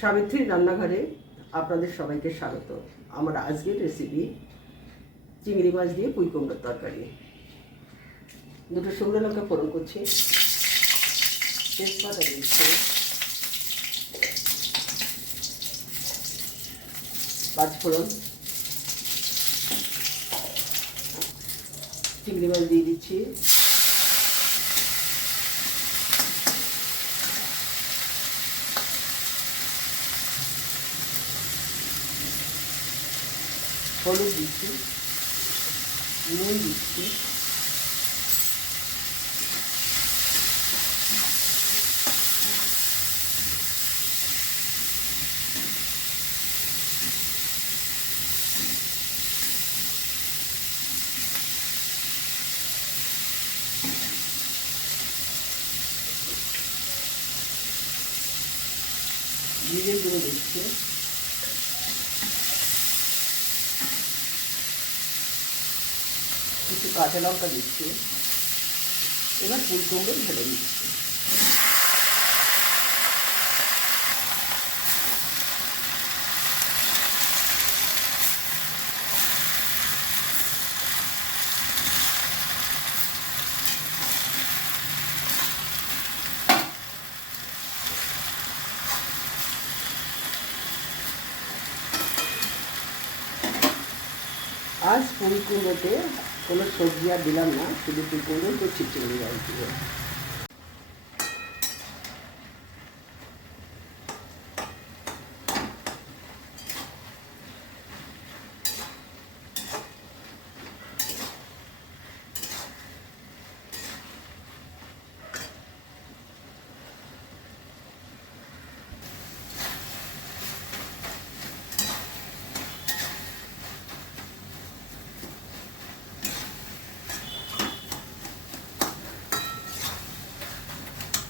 সাবিত্রী রান্নাঘরে আপনাদের সবাইকে স্বাগত। আমার আজকের রেসিপি চিংড়ি মাছ দিয়ে পুঁই কুমড়োর তরকারি। দুটো শুকনো লঙ্কা ফোড়ন করছি, তেজপাতা দিচ্ছি, পাঁচফোড়ন, চিংড়ি মাছ দিয়ে দিচ্ছি, হলুদ দিচ্ছি, নুন দিচ্ছি, জিরে গুঁড়ো দিচ্ছি, কিছু কাঁচা লঙ্কা দিচ্ছি। এবার পুঁই কুমড়ো ঢেলে দিচ্ছি। আজ পুঁই কুমড়োতে কোনো সবজি আর দিলাম না, শুধু পুঁই কুমড়ো তো চিচিঙ্গি জল দিব।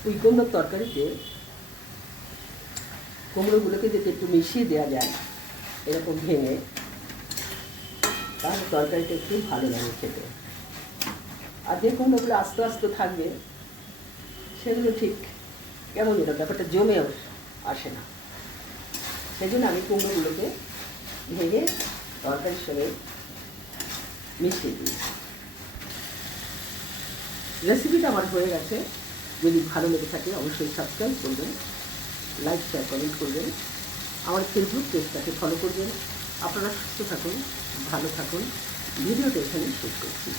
পুঁই কুমড়োর তরকারিতে কুমড়োগুলোকে যদি একটু মিশিয়ে দেওয়া যায় এরকম ভেঙে, তাহলে তরকারিটা একটু ভালো লাগে খেতে। আর যে কুমড়োগুলো আস্তে আস্তে থাকবে সেগুলো ঠিক কেমন যেন ব্যাপারটা জমে আসে না। সেই জন্য আমি কুমড়োগুলোকে ভেঙে তরকারির সঙ্গে মিশিয়ে দিই। রেসিপিটা আমার হয়ে গেছে। যদি ভালো লেগে থাকে অবশ্যই সাবস্ক্রাইব করবেন, লাইক শেয়ার কমেন্ট করবেন, আমার ফেসবুক পেজটাকে ফলো করবেন। আপনারা সুস্থ থাকুন, ভালো থাকুন। ভিডিওটা এখানে শেষ করছি।